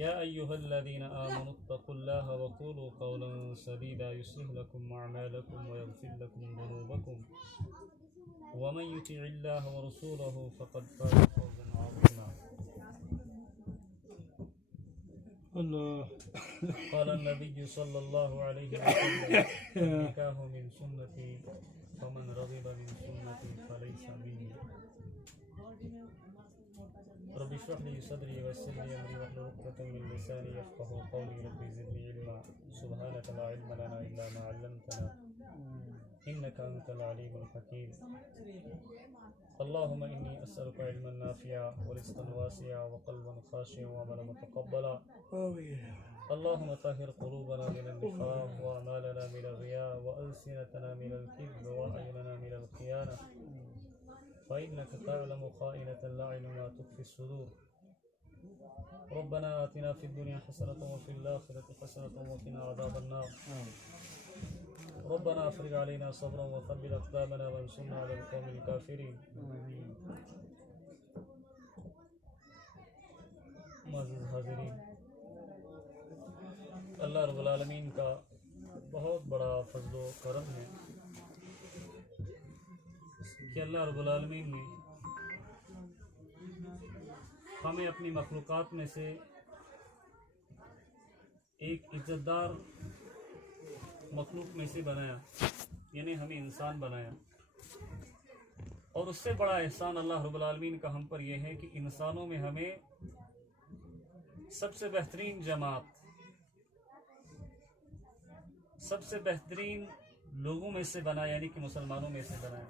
يا أيها الذين آمنوا اتقوا الله وقولوا قولا سديدا يصلح لكم أعمالكم ويغفر لكم ذنوبكم ومن يطع الله ورسوله فقد فاز فوزا عظيما. قال النبي صلى الله عليه وسلم النكاح من سنتي فمن رغب من سنتي فليس مني. رب اشرح لي صدري ويسر لي امري واحلل عقدة من لساني يفقهوا قولي. رب زدني علما سبحانك لا علم لنا الا ما علمتنا انك انت العليم الحكيم. اللهم اني اسالك علما نافعا ورزقا واسعا وقلبا خاشعا وعملا متقبلا. اللهم طهر قلوبنا من النفاق واعمالنا من الرياء والسنتنا من الكذب واعيننا من الخيانه فإنك تعلم خائنة الأعين وما تخفي الصدور. ربنا آتنا في الدنيا حسنة وفي الآخرة حسنة وقنا عذاب النار. ربنا افرغ علينا صبرا وثبت أقدامنا وانصرنا على القوم الكافرين. معزز حاضرین، اللہ رب العالمین کا بہت بڑا فضل و کرم ہے کہ اللہ رب العالمین نے ہمیں اپنی مخلوقات میں سے ایک عزت دار مخلوق میں سے بنایا، یعنی ہمیں انسان بنایا. اور اس سے بڑا احسان اللہ رب العالمین کا ہم پر یہ ہے کہ انسانوں میں ہمیں سب سے بہترین جماعت، سب سے بہترین لوگوں میں سے بنایا، یعنی کہ مسلمانوں میں سے بنایا.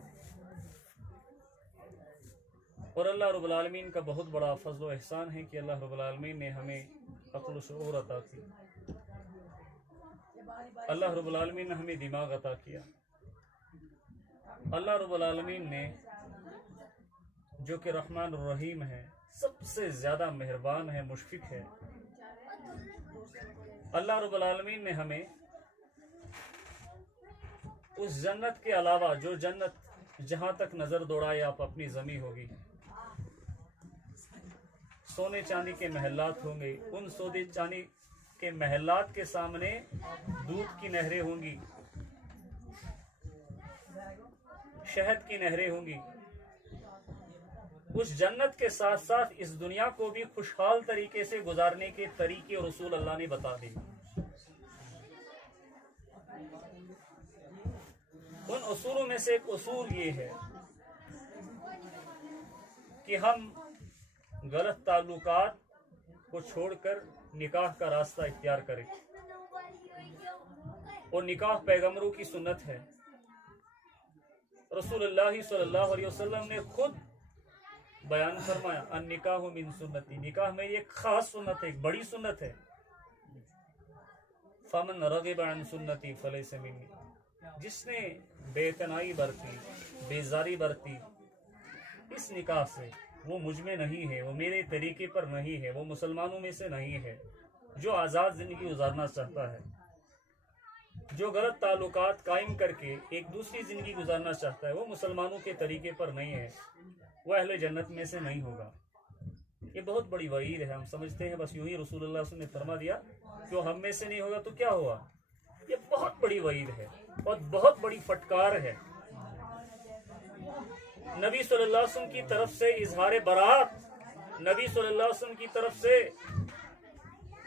اور اللہ رب العالمین کا بہت بڑا فضل و احسان ہے کہ اللہ رب العالمین نے ہمیں عقل و شعور عطا کی. اللہ رب العالمین نے ہمیں دماغ عطا کیا. اللہ رب العالمین نے جو کہ رحمان الرحیم ہے، سب سے زیادہ مہربان ہے، مشفق ہے، اللہ رب العالمین نے ہمیں اس جنت کے علاوہ، جو جنت جہاں تک نظر دوڑائے آپ اپنی زمیں ہوگی، سونے چاندی کے محلات ہوں گے، ان سونے چاندی کے محلات کے سامنے دودھ کی نہریں ہوں گی، شہد کی نہریں ہوں گی. اس جنت کے ساتھ ساتھ اس دنیا کو بھی خوشحال طریقے سے گزارنے کے طریقے اور اصول اللہ نے بتا دیے. ان اصولوں میں سے ایک اصول یہ ہے کہ ہم غلط تعلقات کو چھوڑ کر نکاح کا راستہ اختیار کریں. اور نکاح پیغمبروں کی سنت ہے. رسول اللہ صلی اللہ علیہ وسلم نے خود بیان فرمایا، النکاح من سنتی، نکاح میری ایک خاص سنت ہے، ایک بڑی سنت ہے. فمن رغب عن سنتی فلیس منی، جس نے بے اعتنائی برتی، بیزاری برتی اس نکاح سے، وہ مجھ میں نہیں ہے، وہ میرے طریقے پر نہیں ہے، وہ مسلمانوں میں سے نہیں ہے. جو آزاد زندگی گزارنا چاہتا ہے، جو غلط تعلقات قائم کر کے ایک دوسری زندگی گزارنا چاہتا ہے، وہ مسلمانوں کے طریقے پر نہیں ہے، وہ اہل جنت میں سے نہیں ہوگا. یہ بہت بڑی وعید ہے. ہم سمجھتے ہیں بس یوں ہی رسول اللہ صلی اللہ علیہ وسلم نے فرما دیا کہ وہ ہم میں سے نہیں ہوگا تو کیا ہوا. یہ بہت بڑی وعید ہے اور بہت بڑی فٹکار ہے. نبی صلی اللہ علیہ وسلم کی طرف سے اظہار برات، نبی صلی اللہ علیہ وسلم کی طرف سے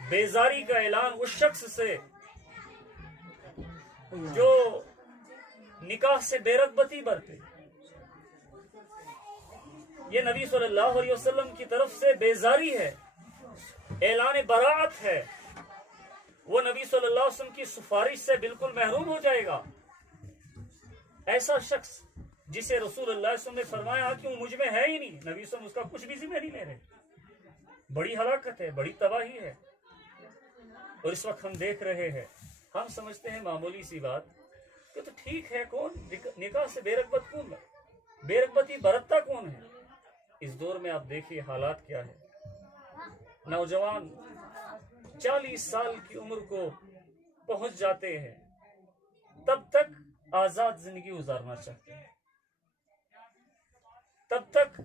بیزاری کا اعلان اس شخص سے جو نکاح سے بے رغبتی برتے. یہ نبی صلی اللہ علیہ وسلم کی طرف سے بیزاری ہے، اعلان براعت ہے. وہ نبی صلی اللہ علیہ وسلم کی سفارش سے بالکل محروم ہو جائے گا. ایسا شخص جسے رسول اللہ صلی اللہ علیہ وسلم نے فرمایا کہ وہ مجھ میں ہے ہی نہیں، نبی صلی اللہ علیہ وسلم اس کا کچھ بھی ذمہ نہیں لے رہے. بڑی ہلاکت ہے، بڑی تباہی ہے. اور اس وقت ہم دیکھ رہے ہیں، ہم سمجھتے ہیں معمولی سی بات کہ تو ٹھیک ہے، کون نکاح سے بے رغبت کون، بے رغبتی برتتا کون ہے. اس دور میں آپ دیکھیے حالات کیا ہے. نوجوان 40 سال کی عمر کو پہنچ جاتے ہیں، تب تک آزاد زندگی گزارنا چاہتے ہیں، تب تک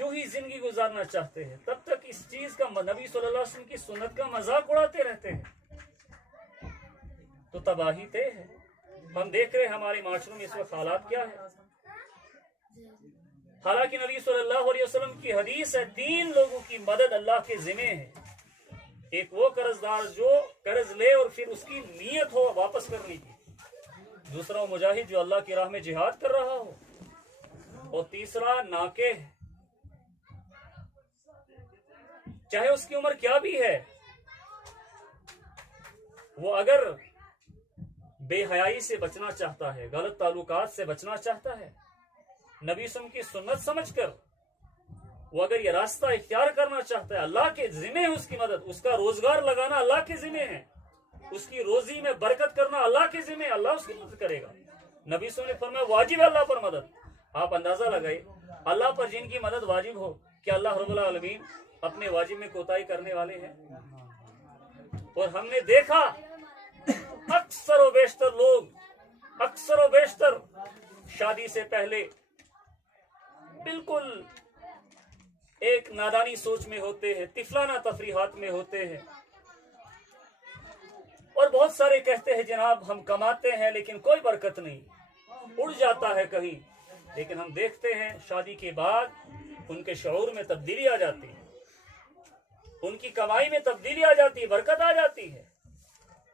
यूं ही जिंदगी गुजारना चाहते हैं, तब तक इस चीज का, नबी सल्लल्लाहु अलैहि वसल्लम की सुन्नत का मजाक उड़ाते रहते हैं, तो तबाही तय है। हम देख रहे हैं हमारे माशरों में इस वक्त हालात क्या है। हालांकि नबी सल्लल्लाहु अलैहि वसल्लम की हदीस है, 3 लोगों की मदद अल्लाह के जिम्मे है। एक वो कर्जदार जो कर्ज ले और फिर उसकी नीयत हो वापस करने की, दूसरा वो मुजाहिद जो अल्लाह की राह में जिहाद कर रहा हो, और तीसरा नाके, चाहे उसकी उम्र क्या भी है, वो अगर बेहयाई से बचना चाहता है, गलत ताल्लुकात से बचना चाहता है, नबी सल्लल्लाहु अलैहि वसल्लम की सुन्नत समझकर वो अगर ये रास्ता इख्तियार करना चाहता है, अल्लाह के जिम्मे है उसकी मदद, उसका रोजगार लगाना अल्लाह के जिम्मे है, उसकी रोजी में बरकत करना अल्लाह के जिम्मे, अल्लाह उसकी मदद करेगा। नबी सल्लल्लाहु अलैहि वसल्लम ने फरमाया वाजिब है अल्लाह पर मदद। आप अंदाजा लगाइए, अल्लाह पर जिनकी मदद वाजिब हो, क्या अल्लाह रब्बुल आलमीन अपने वाजिब में कोताही करने वाले हैं? और हमने देखा अक्सर व बेशतर लोग, अक्सर व बेशतर शादी से पहले बिल्कुल एक नादानी सोच में होते हैं, तिफलाना तफरीहात में होते हैं, और बहुत सारे कहते हैं जनाब हम कमाते हैं लेकिन कोई बरकत नहीं, उड़ जाता है कहीं। लेकिन हम देखते हैं शादी के बाद उनके शऊर में तब्दीली आ जाती है, उनकी कमाई में तब्दीली आ जाती है, बरकत आ जाती है।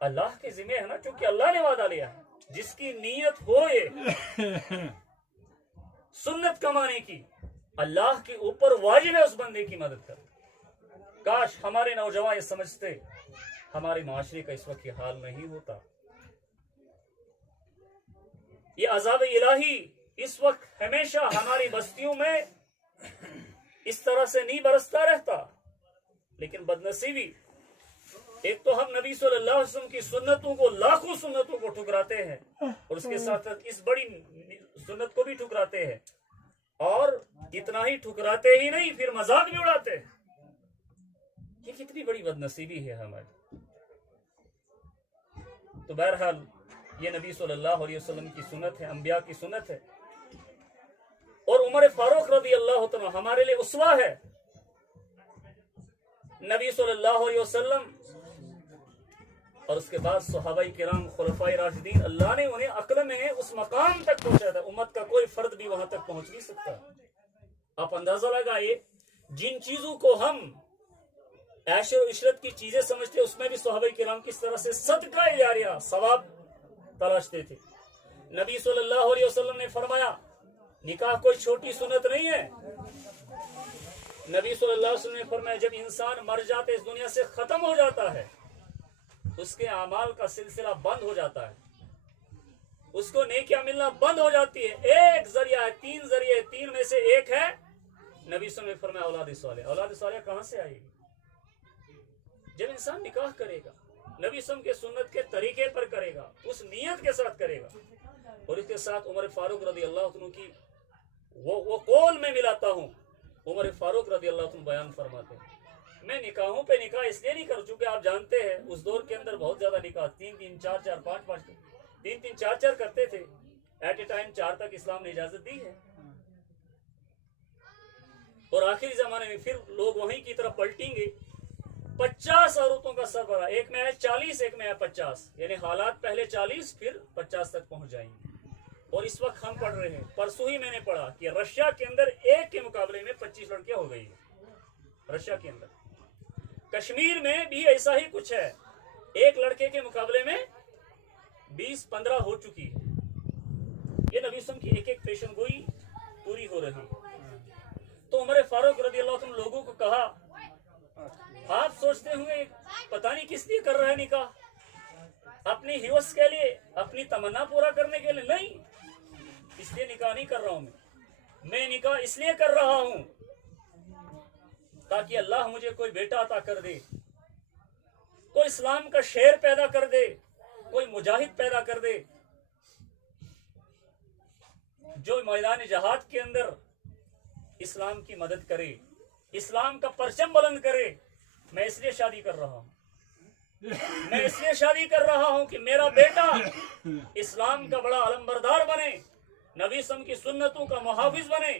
अल्लाह के जिम्मे है ना, क्योंकि अल्लाह ने वादा लिया है, जिसकी नीयत हो ये सुन्नत कमाने की, अल्लाह के ऊपर वाजिब है उस बंदे की मदद कर। काश हमारे नौजवान ये समझते, हमारे माशरे का इस वक्त ये हाल नहीं होता। ये अज़ाब इलाही इस वक्त हमेशा हमारी बस्तियों में इस तरह से नहीं बरसता रहता। लेकिन बदनसीबी, एक तो हम नबी सल्लल्लाहु अलैहि वसल्लम की सुन्नतों को, लाखों सुन्नतों को ठुकराते हैं, और उसके साथ साथ इस बड़ी सुन्नत को भी ठुकराते हैं, और इतना ही ठुकराते ही नहीं, फिर मजाक भी उड़ाते हैं। ये कितनी बड़ी बदनसीबी है हमारी। तो बहरहाल ये नबी सल्लल्लाहु अलैहि वसल्लम की सुन्नत है, अंबिया की सुन्नत है। और उमर फारूक रज़ी अल्लाह तआला हमारे लिए उसवा है। नबी सल्लल्लाहु अलैहि वसल्लम और उसके बाद सहाबाई किराम, खुलफाए राशिदीन, अल्लाह ने उन्हें अक्ल में उस मकाम तक पहुंचाया था, उम्मत का कोई फर्द भी वहां तक पहुंच नहीं सकता। आप अंदाजा लगाइए, जिन चीजों को हम ऐश और इशरत की चीजें समझते, उसमें भी सहाबाई किराम किस तरह से सदका जारिया सवाब तलाशते थे। नबी सल्लल्लाहु अलैहि वसल्लम ने फरमाया निकाह कोई छोटी सुन्नत नहीं है। नबी सल्लल्लाहु अलैहि वसल्लम ने फरमाया जब इंसान मर जाते, इस दुनिया से खत्म हो जाता है, उसके अमाल का सिलसिला बंद हो जाता है, उसको नेकियां मिलना बंद हो जाती है। एक जरिया है, 3 जरिए, 3 में से एक है, नबी सल्लल्लाहु अलैहि वसल्लम ने फरमाया औलाद सालेह। औलाद सालेह कहां से आएगी? जब इंसान निकाह करेगा, नबी सल्लल्लाहु अलैहि वसल्लम के सुन्नत के तरीके पर करेगा, उस नियत के साथ करेगा। और इसके साथ उमर फारूक रज़ी अल्लाह तआला की वो कौल में मिलाता हूँ। उमर फारूक रज़ी अल्लाह तआला बयान फरमाते हैं, मैं निकाहों पे निकाह इसलिए नहीं कर, चूंकि आप जानते हैं उस दौर के अंदर बहुत ज्यादा निकाह 3-3, 4-4, 5-5, 3-3, 4-4 करते थे। एट ए टाइम 4 तक इस्लाम ने इजाजत दी है। और आखिरी जमाने में फिर लोग वहीं की तरफ पलटेंगे। 50 औरतों का सरबराह, एक में है 40, एक में है 50, यानी हालात पहले 40 फिर 50 तक पहुंच जाएंगे। और इस वक्त हम पढ़ रहे हैं, परसों ही मैंने पढ़ा कि रशिया के अंदर एक के मुकाबले में 25 लड़कियां हो गई है। रशिया के अंदर, कश्मीर में भी ऐसा ही कुछ है, एक लड़के के मुकाबले में 20-15 हो चुकी है। ये नबी सल्लल्लाहु अलैहि वसल्लम की एक एक पेशन गोई पूरी हो रही है। तो उमर फारूक रज़ी अल्लाह तआला लोगों को कहा, आप सोचते होंगे पता नहीं किस लिए कर रहे हैं निकाह, अपनी हिवस के लिए, अपनी तमन्ना पूरा करने के लिए? नहीं, इसलिए निकाह नहीं कर रहा हूं मैं निकाह इसलिए कर रहा हूं ताकि अल्लाह मुझे कोई बेटा अता कर दे, कोई इस्लाम का शेर पैदा कर दे, कोई मुजाहिद पैदा कर दे, जो मैदान जहाद के अंदर इस्लाम की मदद करे, इस्लाम का परचम बुलंद करे। मैं इसलिए शादी कर रहा हूं, मैं इसलिए शादी कर रहा हूं कि मेरा बेटा इस्लाम का बड़ा अलमबरदार बने, नबी सल्लल्लाहु अलैहि वसल्लम की सुन्नतों का मुहाफिज बने,